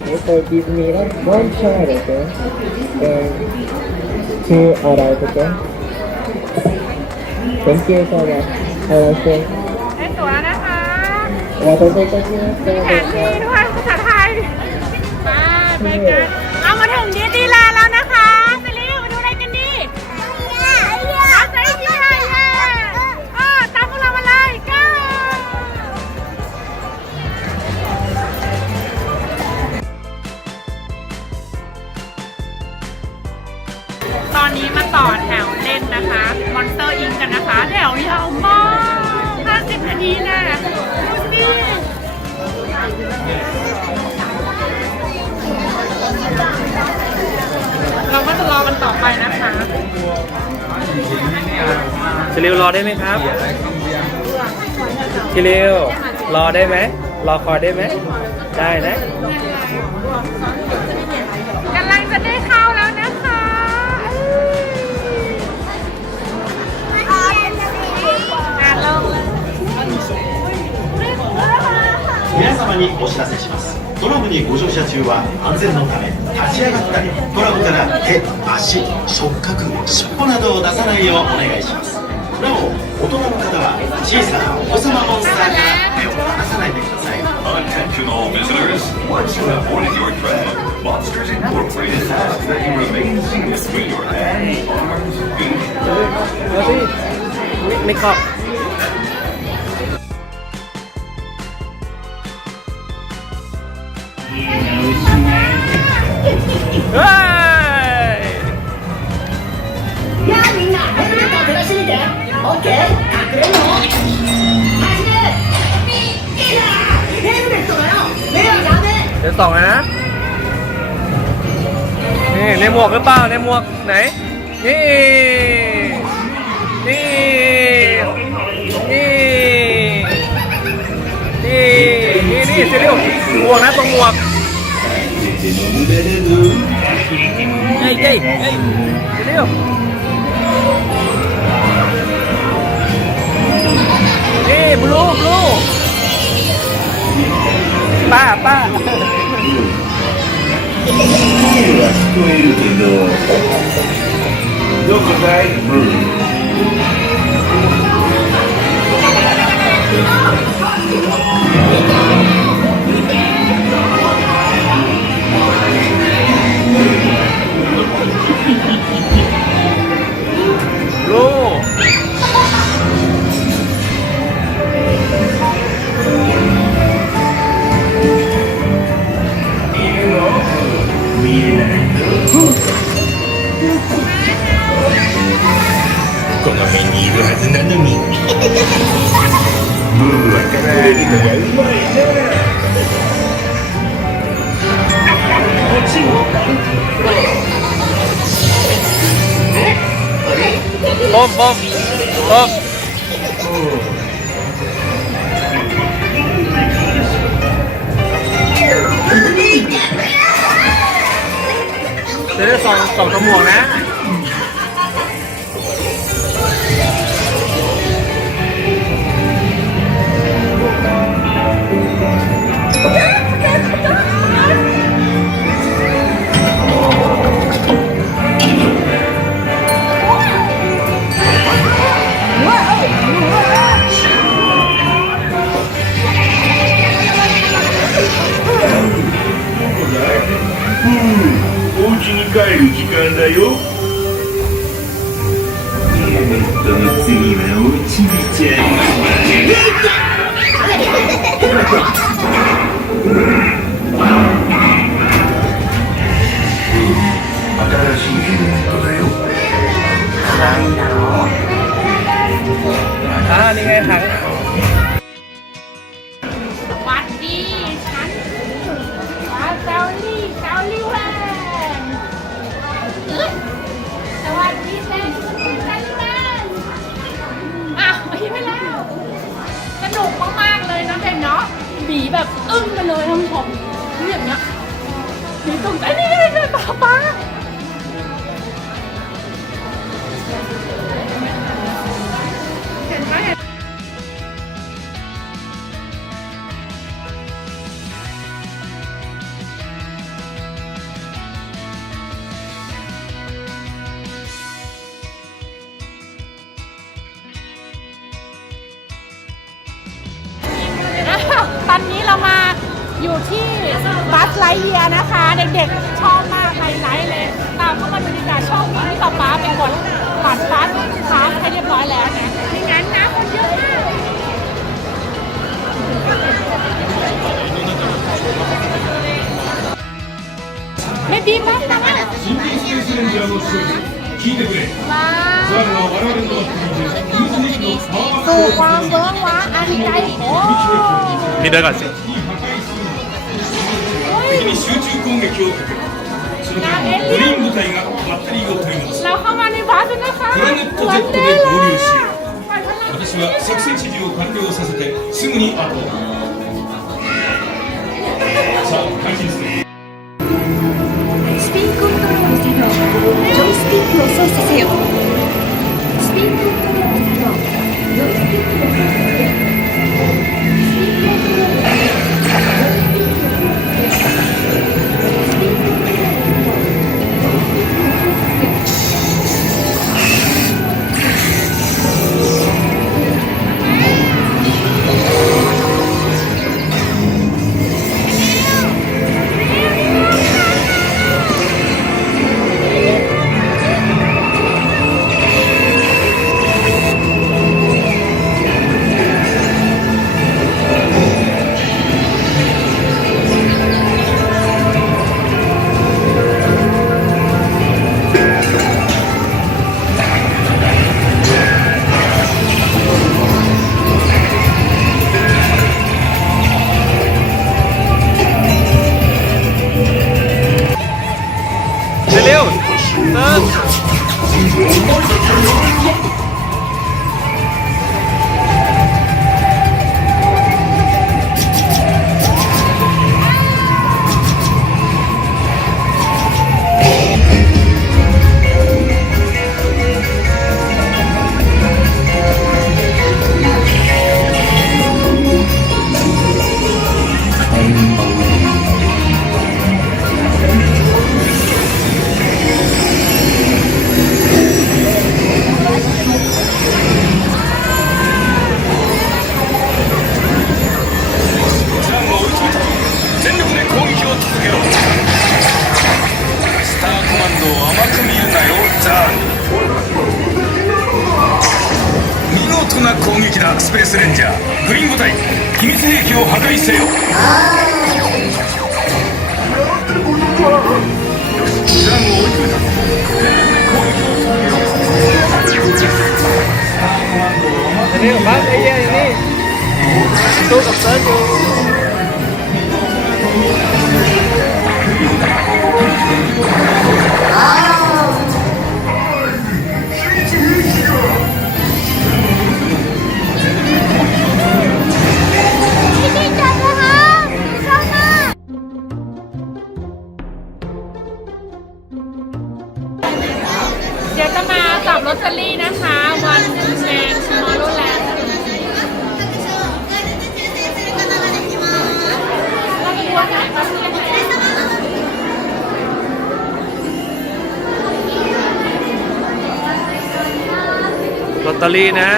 For Disneyland, one child, okay? Then two adults, okay? Thank you so much. Okay. ได้ตั๋วแล้วนะคะ 私たちはแผนที่ด้วยภาษาไทยไปกันเอามาถึงดิสนีย์แลนด์แล้วนะคะไปเร็วมาดูอะไรกันดีเอาใจดีเลยตามพวกเรามาเลยก้าตอนนี้มาต่อแถวเล่นนะคะ Monster Inc กันนะคะแถวยาวมาก50 นาทีนะดูสิเราก็จะรอกันต่อไปนะคะคิริวรอได้ไหมครับคิริวรอได้ไหมรอคอยได้ไหมได้นะกำลังจะได้เข้าแล้วนะคะลงเลย皆様にお知らせします。ドラムにご乗車中は安全のため立ち上がったりドラムから手、足、触覚、尻尾などを出さないようお願いします。なお、大人の方は小さなお子様モンスターから目を離さないでください。Attention all visitors. Once you have boarded your train, Monsters Incorporated asks that you remain seated with your hands, arms, feet, แล้วสิในขอบเฮ้ยやあみんなヘルメットを照らしてみて。オッケー、隠れんの始め。いやー、ヘルメットだよ。目はダメ。เดี๋ยวส่องนะนี่ในหมวกหรือเปล่าในหมวกไหนนี่นี่นี่นี่นี่เซริวหมวกนะตรงหมวกเฮ้ยเฮ้ยเฮ้ยเซริวนี่บลูป้าは聞こえるけど、どこだい？ブルー。ลูก見えないの？この辺にいるはずなのに。ブーは隠れるのがうまいな。こっちも。บอมเดี๋ยวส่องตรงหมวกนะお家に帰る時間だよ。ヘルメットの次はおちびちゃん。新しいヘルメットだよ。นี่ไงถังสวัสดีฉันเจ้าลี่แวนสวัสดีแซนอ้าวไปแล้วสนุกมากๆเลยนะเด็กเนาะบีแบบอึ้งไปเลยท่านผู้ชมนี่อย่างเงี้ยบีตรงใจนี่เลยป้าเห็นไหม เรามาอยู่ที่บัสไลท์เยียร์นะคะ เด็กๆชอบมากไฮไลท์เลย ตามเข้ามาดูดีกว่าช่องนี้ที่ป๊าเป็นคนผ่านบัสพาสให้เรียบร้อยแล้วนะไม่งั้นนะคนเยอะมากไม่บีบบัสนะว้าวสู่ความเวิ้งว้างอันไกลโอ้ นี่เดินก่อนสิ 集中攻撃をかけるその間グリーン部隊がバッテリーを取り戻す เราเข้ามาในบัสแล้วนะคะ プラネット วั ジェ น ット เด้ で เล 合流 ย しよう私は作戦指示を完了させてすぐに後をさあ開始ですねスピンコントロール作動ジョイスティックを操作せよスピンコントロール作動ジョイスティックを操作せよเร็วเดิน全力で攻撃を続けろスターコマンドを甘く見るなよザーン見事な攻撃だスペースレンジャーグリーン部隊秘密兵器を破壊せよザーンを追い詰めた攻撃を続けろスターコマンドを甘く นี่บัสไอ้เหี้ยอยู่นี่ตู้กับเซิร์ฟอยู่ เดี๋ยวจะมาจับลอตเตอรี่นะคะวันแมนชมอลโลแลนด์เราไปดูวันไหนบ้างเนี่ย ลอตเตอรี่นะ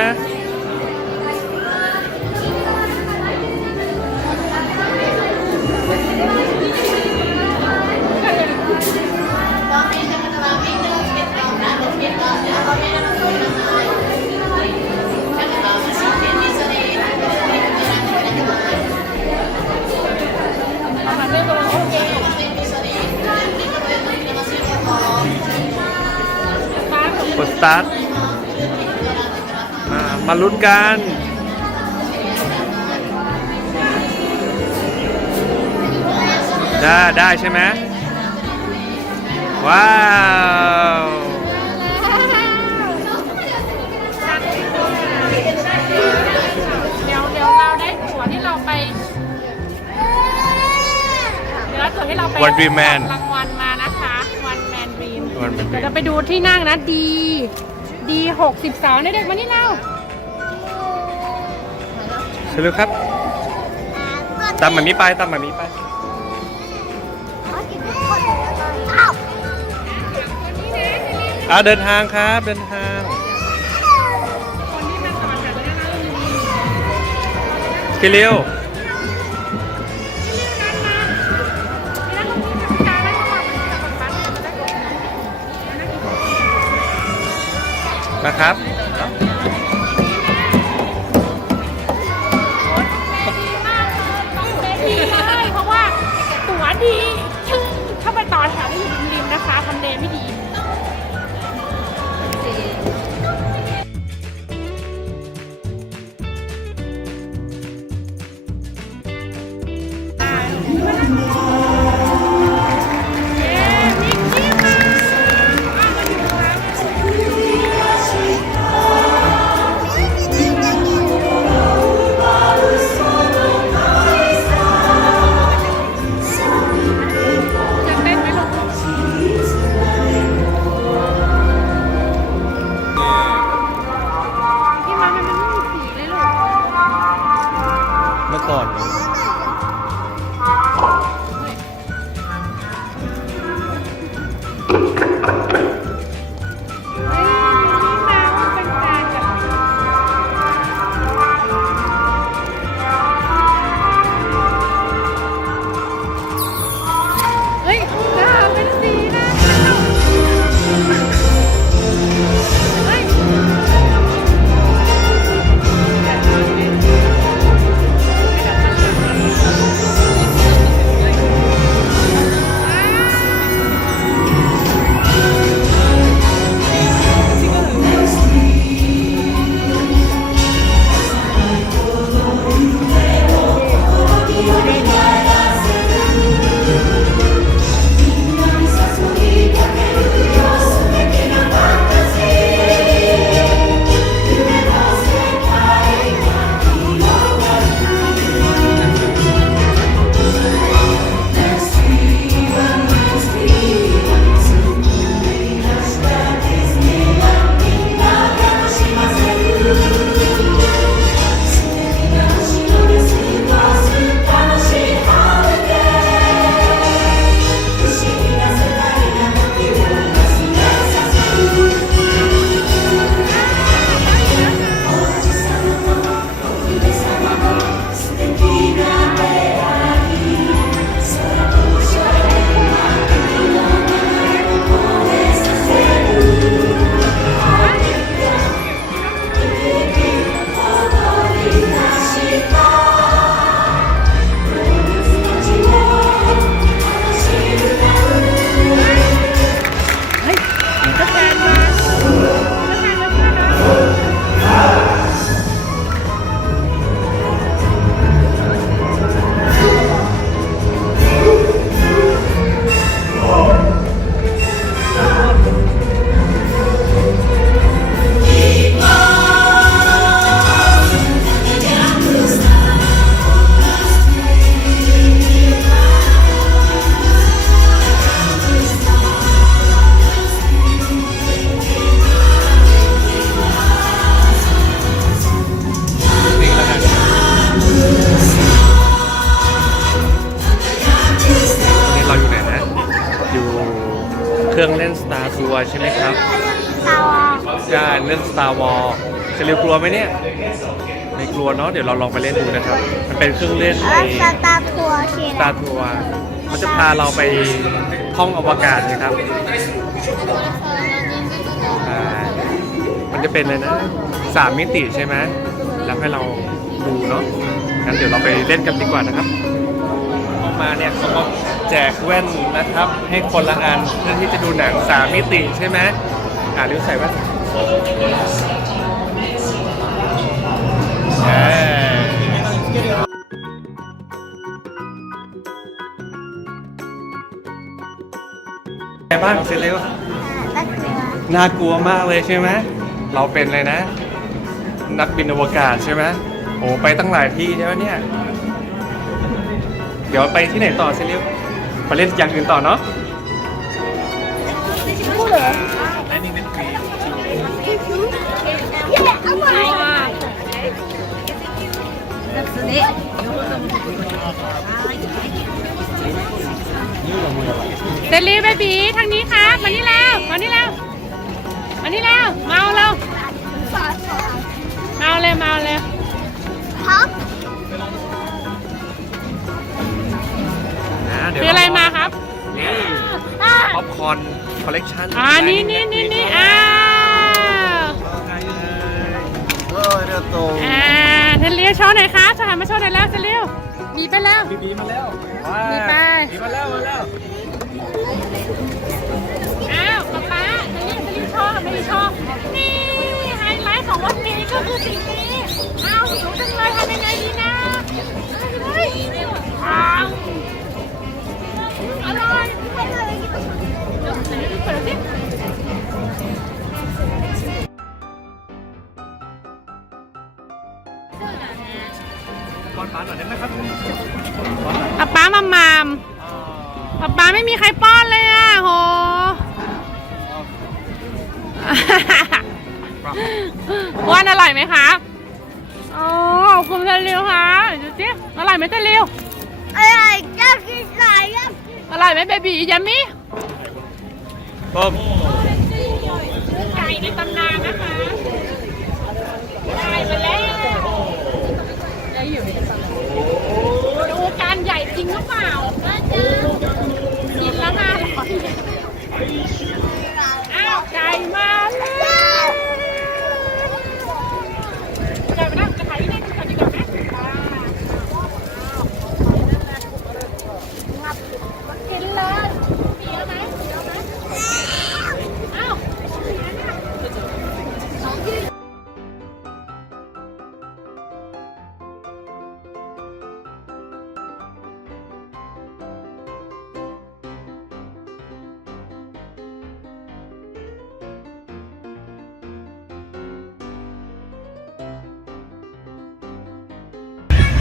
กดสตาร์ทมาลุ้นกัน ได้ใช่ไหมว้าว เดี๋ยวเราได้ตั๋วที่เราไป เดี๋ยวเราตั๋วที่เราไป วันรีแมน รางวัลมานะคะวันแมนรีม วันเป็น เดี๋ยวเราไปดูที่นั่งนะดี62เด็กๆมานี่เรา เชิญเลยครับ ตามแบบนี้ไปตามแบบนี้ไป เดินทางครับเดินทางพี่เร็ว นะครับ ดีเลยเพราะว่าตั๋วดีชื่อเข้าไปต่อแถวที่อยู่ริมๆนะคะทำเลไม่ดีจะเต้นไหมลูกที่มันไม่มีสีเลยลูก เมื่อก่อน เฮ้ยนี่มาว่าเป็นแฟนกับเฮ้ยหน้าเป็นสีนะเฮ้ยนี่เราอยู่ไหนนะ อยู่เครื่องเล่น Star Tour ใช่ไหมครับใช่เล่น Star Wars จะเรียกกลัวไหมเนี่ย ไม่กลัวเนาะ เดี๋ยวเราลองไปเล่นดูนะครับ มันเป็นเครื่องเล่นใน สตาร์ทัวร์คืออะไร Star Tour มันจะพาเราไปท่องอวกาศนะครับอ่ามันจะเป็นเลยนะ3 มิติใช่ไหมแล้วให้เราดูเนาะ งั้นเดี๋ยวเราไปเล่นกันดีกว่านะครับออกมาเนี่ยเขาก็แจกแว่นนะครับ ให้คนละอันเพื่อที่จะดูหนัง3 มิติใช่ไหมริ้วใส่แว่นไงบ้างเซเลวน่ากลัวมากเลยใช่ไหมเราเป็นเลยนะ นักบินอวกาศใช่ไหมโอ้ไปตั้งหลายที่ใช่ไหมเนี่ย เดี๋ยวไปที่ไหนต่อเซเลวไปเล่นอย่างอื่นต่อเนาะ เซรีเบบีทางนี้ครับมานี่แล้วมานี่แล้วมานี่แล้วมาเอาแล้วมาเอาเลยมาเอาเลย ท็อป คืออะไรมาครับ นี่ป๊อปคอร์นคอลเลกชัน นี่อ้าวありがとう เทเลียวโชว์หน่อยครับหันมาโชว์หน่อยแล้วเทเลียวบีไปแล้ว บีมาแล้ว บีไป บีมาแล้ว อ้าวป๊าเทเลียวชอบไม่ได้ชอบนี่ไฮไลท์ของวันนี้ก็คือสิ่งนี้อ้าวหิวจังเลยทำยังไงดีนะเฮ้ยอ้าวอร่อยเดี๋ยวไหนเปิดสิ ป้อนป้าหน่อยได้ไหมครับ ป๊ามามามป๊าไม่มีใครป้อนเลยอ่ะโหอ้วนอร่อยไหมคะโอ้ขอบคุณเทเลียวค่ะดูสิอร่อยไหมเทเลียว อะไรจะกินอะไรอะ อร่อยไหมเบบี้ยัมมี่ ป้อม ไก่ในตำนานนะคะได้มาแล้วได้อยู่ดูการใหญ่จริงหรือเปล่ากินแล้ว500อ้าวไก่มาแล้วไก่มาแล้วจะขายที่ไหนก่อนดีกว่าไหมกินเลยมีแล้วไหมอ้าว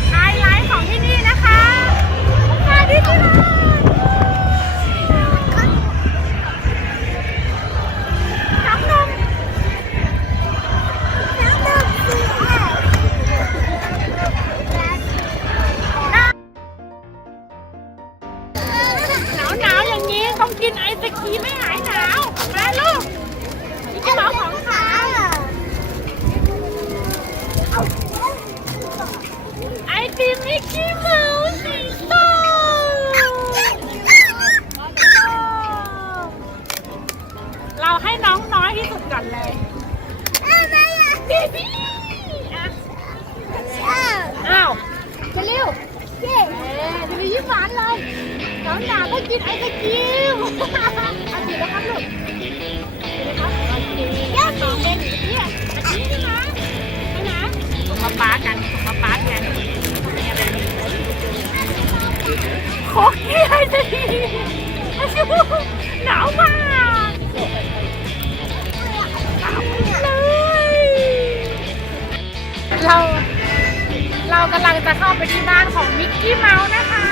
ไฮไลท์ของที่นี่นะคะสวัสดีค่ะน้ำนมหนาวอย่างนี้ต้องกินไอศครีมไม่หายหนาวมาลูกนี่จะบอกของขาวไอติมมิกกี้เมาส์สีส้มเราให้น้องน้อยที่สุดก่อนเลยอ้าวจะเร็วจะไปยิ้มหวานเลยน้องหนาก็กินไอศกรีมเอาจีบแล้วครับลูกย่าสีเล่นเนี่ยอันนี้ใช่ไหมนะมาป้ากันโคกี้ไอศกรีมหนาวมากเลยเรากำลังจะเข้าไปที่บ้านของมิกกี้เมาส์นะคะ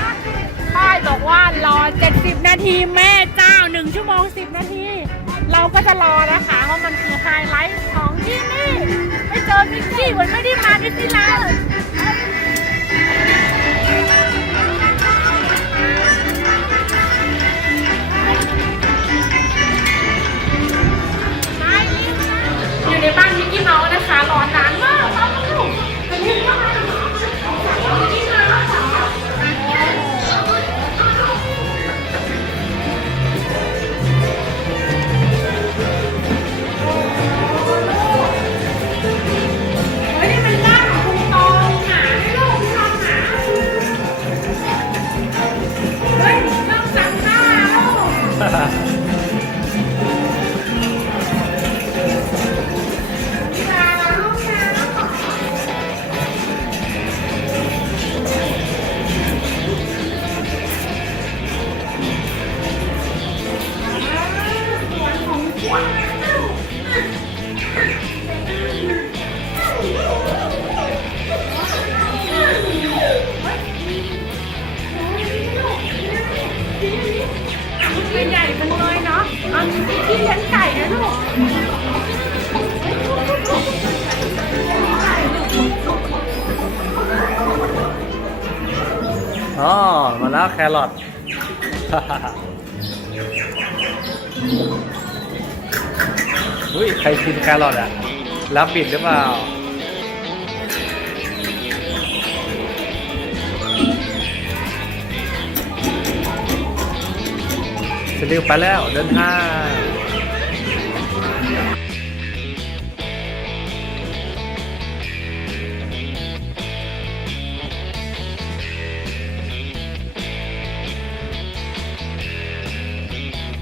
ป้ายบอกว่ารอ70 นาทีแม่เจ้า1 ชั่วโมง 10 นาที เราก็จะรอนะคะเพราะมันคือไฮไลท์ของที่นี่ไม่เจอมิกกี้เหมือนไม่ได้มาดิสนีย์แลนด์อยู่ในบ้านมิกกี้เมาส์นะคะรอนานมากตอนนี้ลูกจะเรียกว่าอะไรหรอมิกกี้เมาส์ค่ะเฮ้ยนี่เป็นบ้านของคุณตองหาให้ลูกคุณตองหาเฮ้ยเริ่มสั่งหน้าแล้วใหญ่จังเลยเนาะเอาที่เลี้ยงไก่นะลูก อ๋อมาแล้วแครอท อุ้ยใครกินแครอทอ่ะรับบิดหรือเปล่าจะเร็วไปแล้วเดินทาง